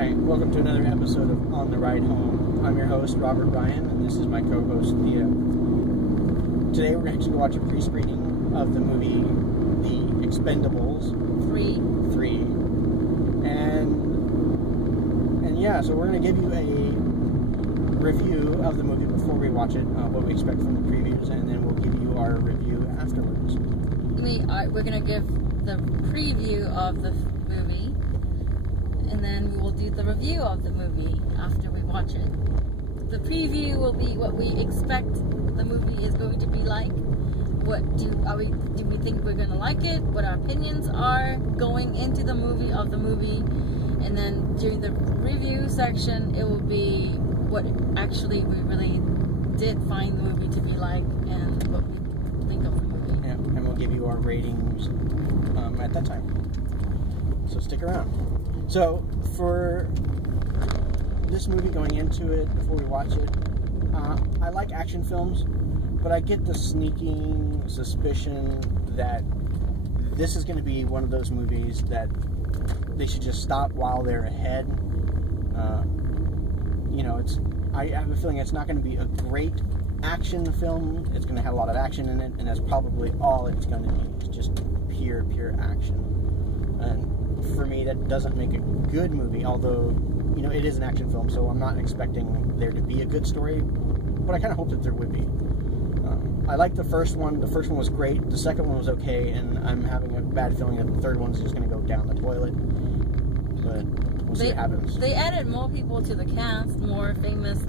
Hi, welcome to another episode of On the Ride Home. I'm your host, Robert Ryan, and this is my co-host, Thea. Today we're going to watch a pre-screening of the movie The Expendables 3. And yeah, so we're going to give you a review of the movie before we watch it, what we expect from the previews, and then we'll give you our review afterwards. We're going to give the preview of the movie, and then we will do the review of the movie after we watch it. The preview will be what we expect the movie is going to be like. Do we think we're going to like it? What our opinions are going into the movie and then during the review section, it will be what actually we really did find the movie to be like and what we think of the movie. Yeah, and we'll give you our ratings at that time. So stick around. So for this movie, going into it, before we watch it, I like action films, but I get the sneaking suspicion that this is going to be one of those movies that they should just stop while they're ahead. I have a feeling it's not going to be a great action film. It's going to have a lot of action in it, and that's probably all it's going to be. It's just pure action. And for me, that doesn't make a good movie, although, it is an action film, so I'm not expecting there to be a good story, but I kind of hope that there would be. I liked the first one. The first one was great. The second one was okay, and I'm having a bad feeling that the third one's just going to go down the toilet. But we'll see what happens. They added more people to the cast, more famous,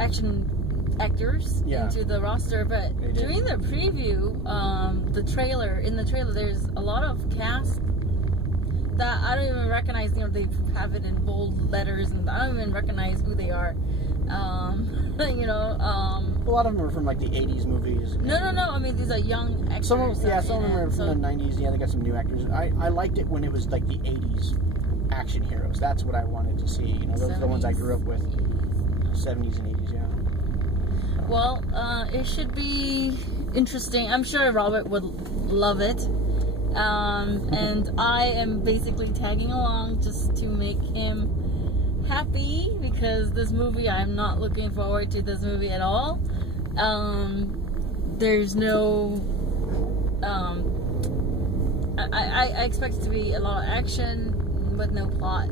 action actors into the roster. But during the preview, in the trailer, there's a lot of cast that I don't even recognize. They have it in bold letters, and I don't even recognize who they are. A lot of them are from like the 80s movies. No. I mean, these are young actors. Some of them are from the 90s. Yeah, they got some new actors. I liked it when it was like the 80s action heroes. That's what I wanted to see. Those are the ones I grew up with. 70s and 80s, yeah. Well, it should be interesting. I'm sure Robert would love it. And I am basically tagging along just to make him happy, because this movie, I'm not looking forward to this movie at all. There's no I expect it to be a lot of action with no plot.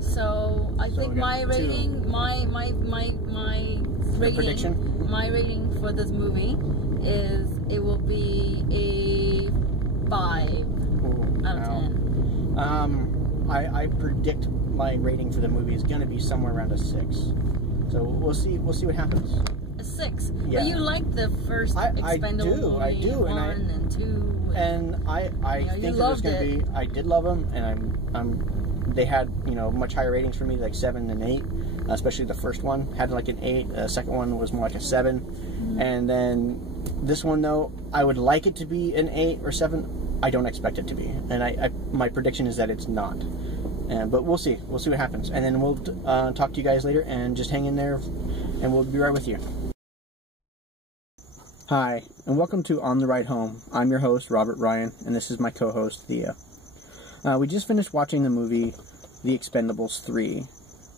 So I think my rating, my rating for this movie is, it will be a 5 out of 10. I predict my rating for the movie is going to be somewhere around a 6. So we'll see what happens. A 6. Yeah. But you like the first Expendables I do, 1 and 2. And I think there's going to be. I did love them, and they had much higher ratings for me, like 7 and 8. Especially the first one had like an 8. The second one was more like a 7, and then this one, though, I would like it to be an 8 or 7. I don't expect it to be, and my prediction is that it's not. But we'll see. We'll see what happens. And then we'll talk to you guys later, and just hang in there, and we'll be right with you. Hi, and welcome to On the Ride Home. I'm your host, Robert Ryan, and this is my co-host, Thea. We just finished watching the movie The Expendables 3.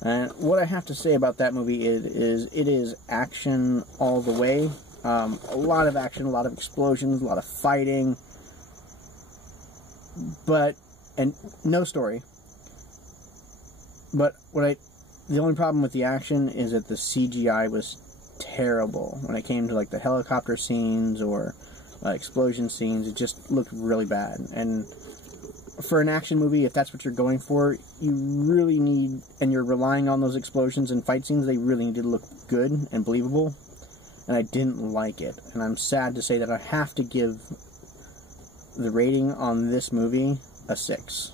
And what I have to say about that movie is it is action all the way. A lot of action, a lot of explosions, a lot of fighting, and no story. But the only problem with the action is that the CGI was terrible. When it came to like the helicopter scenes or explosion scenes, it just looked really bad. And for an action movie, if that's what you're going for, you really need, and you're relying on those explosions and fight scenes, they really need to look good and believable. And I didn't like it. And I'm sad to say that I have to give the rating on this movie a 6.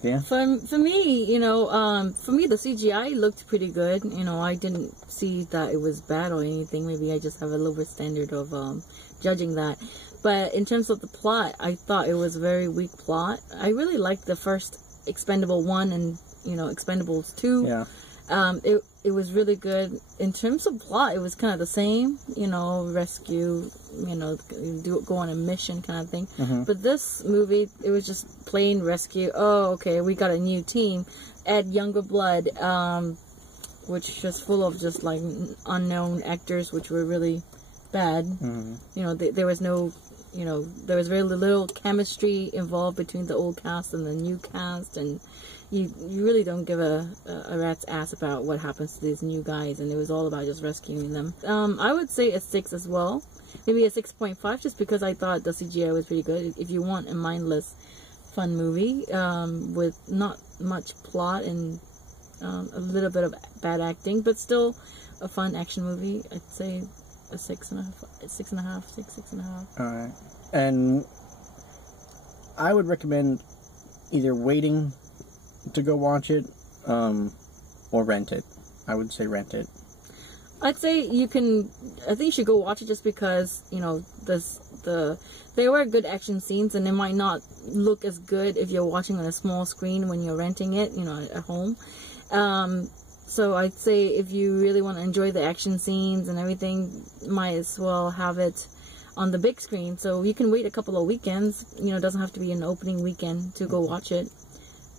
Yeah. For me, the CGI looked pretty good. I didn't see that it was bad or anything. Maybe I just have a lower standard of judging that. But in terms of the plot, I thought it was a very weak plot. I really liked the first Expendable 1 and Expendables 2. Yeah. It it was really good. In terms of plot, it was kind of the same, rescue, go on a mission kind of thing. Mm-hmm. But this movie, it was just plain rescue. Oh, okay, we got a new team. Add younger blood, which was full of just like unknown actors, which were really bad. Mm-hmm. There was no, there was very little chemistry involved between the old cast and the new cast, and you really don't give a rat's ass about what happens to these new guys, and it was all about just rescuing them. I would say a 6 as well, maybe a 6.5, just because I thought the CGI was pretty good. If you want a mindless, fun movie with not much plot and a little bit of bad acting, but still a fun action movie, I'd say a 6.5. All right, and I would recommend either waiting to go watch it, or rent it. I would say rent it. I'd say I think you should go watch it just because, there were good action scenes, and it might not look as good if you're watching on a small screen when you're renting it, at home. So I'd say if you really want to enjoy the action scenes and everything, might as well have it on the big screen. So you can wait a couple of weekends, it doesn't have to be an opening weekend to go watch it.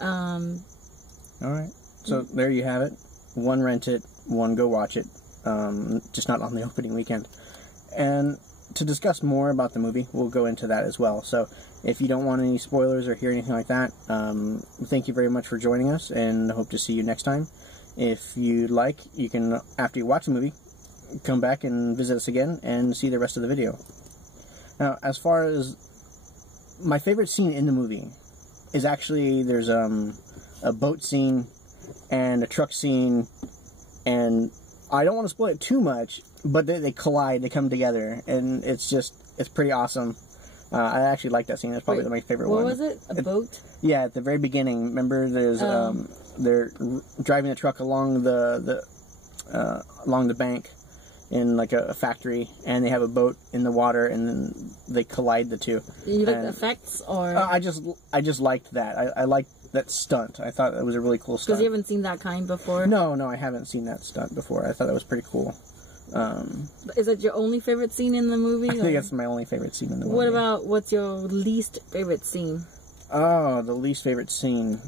Alright, so there you have it. 1 rent it, 1 go watch it, just not on the opening weekend. And to discuss more about the movie, we'll go into that as well. So if you don't want any spoilers or hear anything like that, thank you very much for joining us, and hope to see you next time. If you'd like, you can, after you watch the movie, come back and visit us again and see the rest of the video. Now, as far as my favorite scene in the movie is actually, there's a boat scene and a truck scene, and I don't want to spoil it too much, but they collide, they come together, and it's pretty awesome. I actually like that scene. It's probably my favorite one. What was it? A boat? Yeah, at the very beginning. Remember, there's they're driving the truck along the bank in like a factory, and they have a boat in the water, and then they collide the two. You like the effects, or? I just liked that. I liked that stunt. I thought it was a really cool stunt. Because you haven't seen that kind before? No, I haven't seen that stunt before. I thought that was pretty cool. Is that your only favorite scene in the movie? I think that's my only favorite scene in the movie. What's your least favorite scene? Oh, the least favorite scene.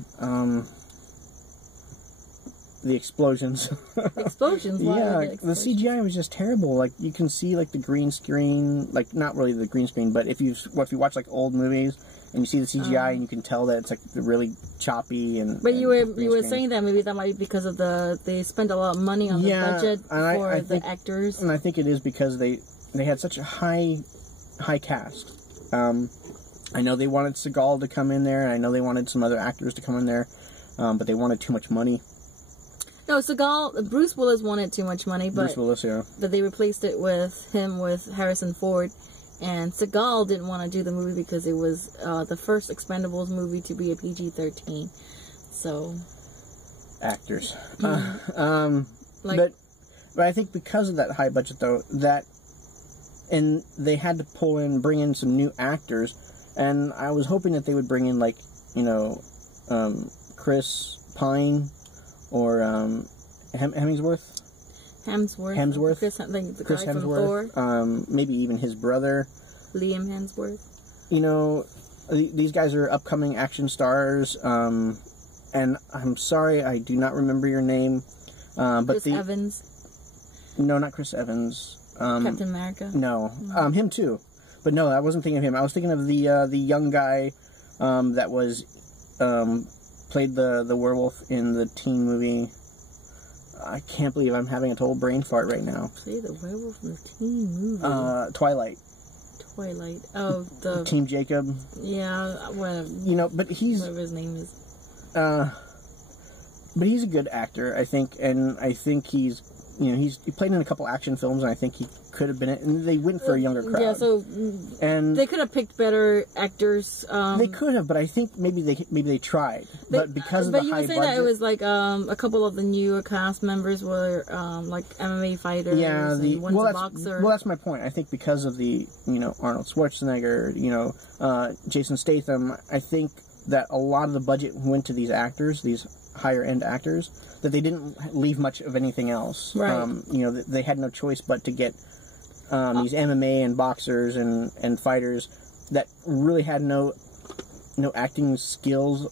The explosions. Explosions? Why Yeah, the the CGI was just terrible. Like, you can see, like, the green screen, like, not really the green screen, but if you watch, like, old movies, and you see the CGI, and you can tell that it's, like, really choppy and... But you were saying that maybe that might be because of they spent a lot of money on the budget for the actors. And I think it is because they had such a high cast. I know they wanted Seagal to come in there, and I know they wanted some other actors to come in there, but they wanted too much money. No, Bruce Willis wanted too much money, but they replaced it with Harrison Ford, and Seagal didn't want to do the movie because it was the first Expendables movie to be a PG-13. So actors, but I think because of that high budget though, and they had to bring in some new actors, and I was hoping that they would bring in Chris Pine. Or Hemsworth. Chris Hemsworth. Thor. Maybe even his brother. Liam Hemsworth. These guys are upcoming action stars. And I'm sorry, I do not remember your name. But Chris Evans. No, not Chris Evans. Captain America. No, him too. But no, I wasn't thinking of him. I was thinking of the young guy that was played the werewolf in the teen movie. I can't believe I'm having a total brain fart right now. Played the werewolf in the teen movie? Twilight. Oh, the... Team Jacob. Yeah, well... but he's... Whatever his name is. But he's a good actor, I think, and I think he played in a couple action films, and I think he could have been it. And they went for a younger crowd. Yeah, so they could have picked better actors. They could have, but I think maybe they tried. But because of the high budget, you were saying that it was like a couple of the newer cast members were like MMA fighters. Yeah, one's a boxer. Well, that's my point. I think because of the Arnold Schwarzenegger, Jason Statham, I think that a lot of the budget went to these actors, these higher end actors, that they didn't leave much of anything else. Right. You know, they had no choice but to get these MMA and boxers and fighters that really had no acting skills.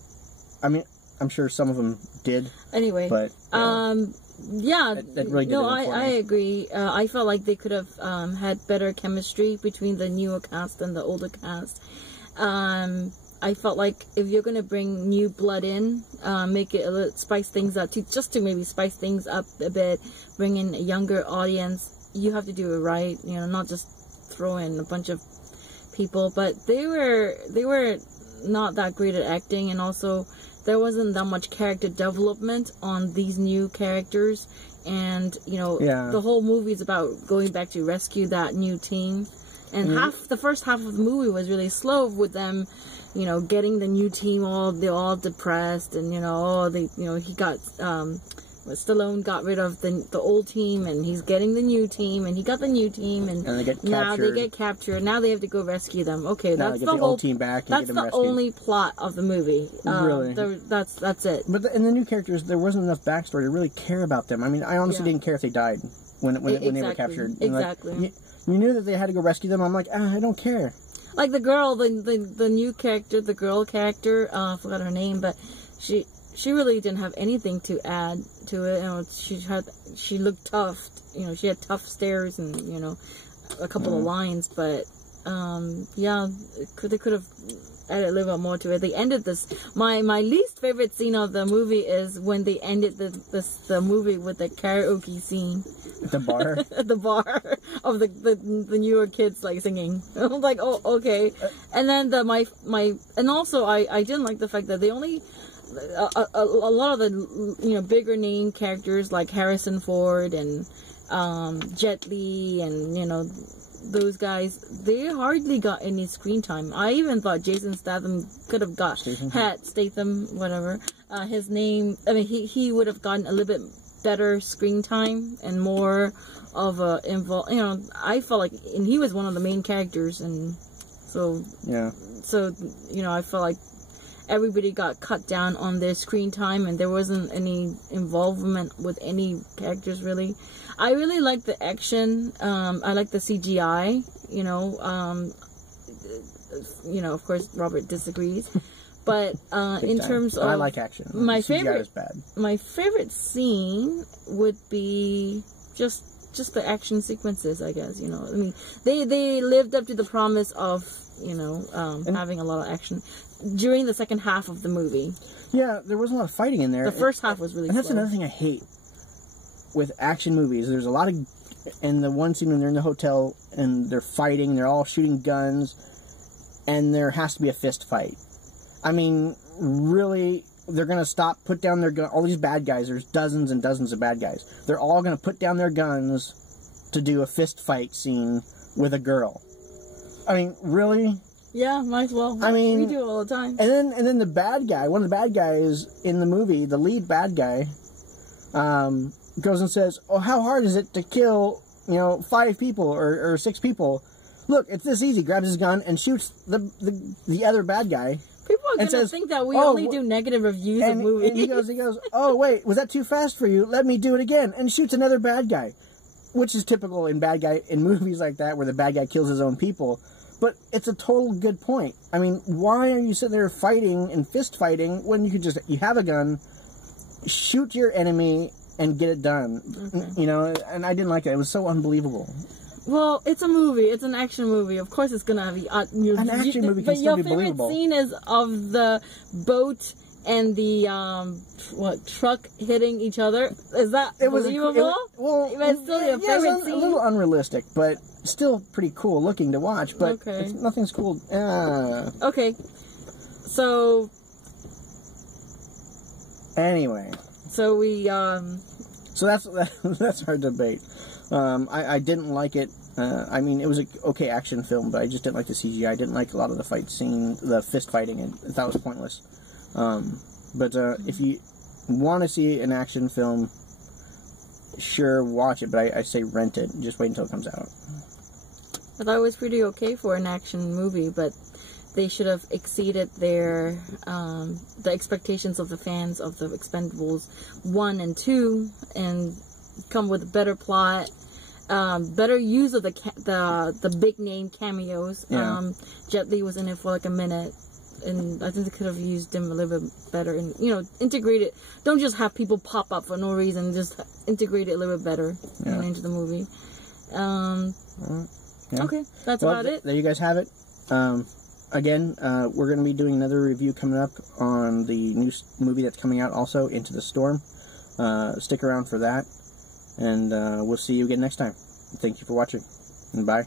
I mean, I'm sure some of them did. Anyway, but yeah, that really did I agree. I felt like they could have had better chemistry between the newer cast and the older cast. I felt like if you're gonna bring new blood in, make it a little, spice things up, to maybe spice things up a bit, bring in a younger audience. You have to do it right, you know, not just throw in a bunch of people. But they were not that great at acting, and also there wasn't that much character development on these new characters. And you know, the whole movie is about going back to rescue that new team. And the first half of the movie was really slow with them, you know, getting the new team they're all depressed, and you know, he got Stallone got rid of the old team, and he's getting the new team, and he got the new team, and they get captured. Now they get captured. Now they have to go rescue them. Okay, now that's they get the old team back. And that's get them the rescued. only plot of the movie. Really, that's it. But in the new characters, there wasn't enough backstory to really care about them. I mean, I honestly didn't care if they died when they were captured. Exactly. Like, you knew that they had to go rescue them. I'm like, I don't care. Like the girl, the new character, the girl character, I forgot her name, but she really didn't have anything to add to it. You know, she looked tough. You know, she had tough stares and, you know, a couple of lines, but they could have added a little bit more to it. They ended this. My least favorite scene of the movie is when they ended the movie with the karaoke scene. At the bar? At the bar of the newer kids like singing. I'm like, oh, okay. And then and also I didn't like the fact that they only a lot of the, you know, bigger name characters like Harrison Ford and Jet Li and, you know, those guys, they hardly got any screen time. I even thought Jason Statham could have got Statham, whatever his name. I mean, he would have gotten a little bit better screen time and more of a you know, I felt like, and he was one of the main characters, and so you know, I felt like everybody got cut down on their screen time, and there wasn't any involvement with any characters really. I really like the action. I like the CGI. You know, of course, Robert disagrees. But in terms of, I like action. My CGI is bad. My favorite scene would be just the action sequences, I guess. You know, I mean, they lived up to the promise of, you know, having a lot of action during the second half of the movie. Yeah, there wasn't a lot of fighting in there. The first half was really. And that's slow. another thing I hate with action movies. There's a lot of, and the one scene when they're in the hotel and they're fighting, they're all shooting guns, and there has to be a fist fight. I mean, really, they're going to put down their gun. All these bad guys, there's dozens and dozens of bad guys. They're all going to put down their guns to do a fist fight scene with a girl. I mean, really? Yeah, might as well. I mean, we do it all the time. And then the bad guy, one of the bad guys in the movie, the lead bad guy, goes and says, "Oh, how hard is it to kill, you know, 5 people or 6 people? Look, it's this easy." Grabs his gun and shoots the other bad guy. People are going to think that we only do negative reviews of movies. And he goes, "Oh, wait, was that too fast for you? Let me do it again." And shoots another bad guy. Which is typical in movies like that, where the bad guy kills his own people. But it's a total good point. I mean, why are you sitting there fighting and fist fighting when you have a gun, shoot your enemy, and get it done? Okay. You know, and I didn't like that. It was so unbelievable. Well, it's a movie. It's an action movie. Of course, it's gonna be an action movie can still be believable. But your favorite scene is of the boat and the truck hitting each other. Is that believable? It's still your favorite scene. A little unrealistic, but still pretty cool looking to watch. But nothing's cool. Okay, so anyway, so we so that's our debate. I didn't like it. I mean, it was an okay action film, but I just didn't like the CGI. I didn't like a lot of the fight scene, the fist fighting, and I thought it was pointless. But if you want to see an action film, sure, watch it, but I say rent it. Just wait until it comes out. I thought it was pretty okay for an action movie, but they should have exceeded their the expectations of the fans of the Expendables 1 and 2, and come with a better plot, better use of the big name cameos. Yeah. Jet Li was in it for like a minute, and I think they could have used him a little bit better, and integrate it. Don't just have people pop up for no reason. Just integrate it a little bit better into the movie. Yeah. Okay, that's about it. There you guys have it. Again, we're going to be doing another review coming up on the new movie that's coming out also, Into the Storm. Stick around for that, and we'll see you again next time. Thank you for watching, and bye.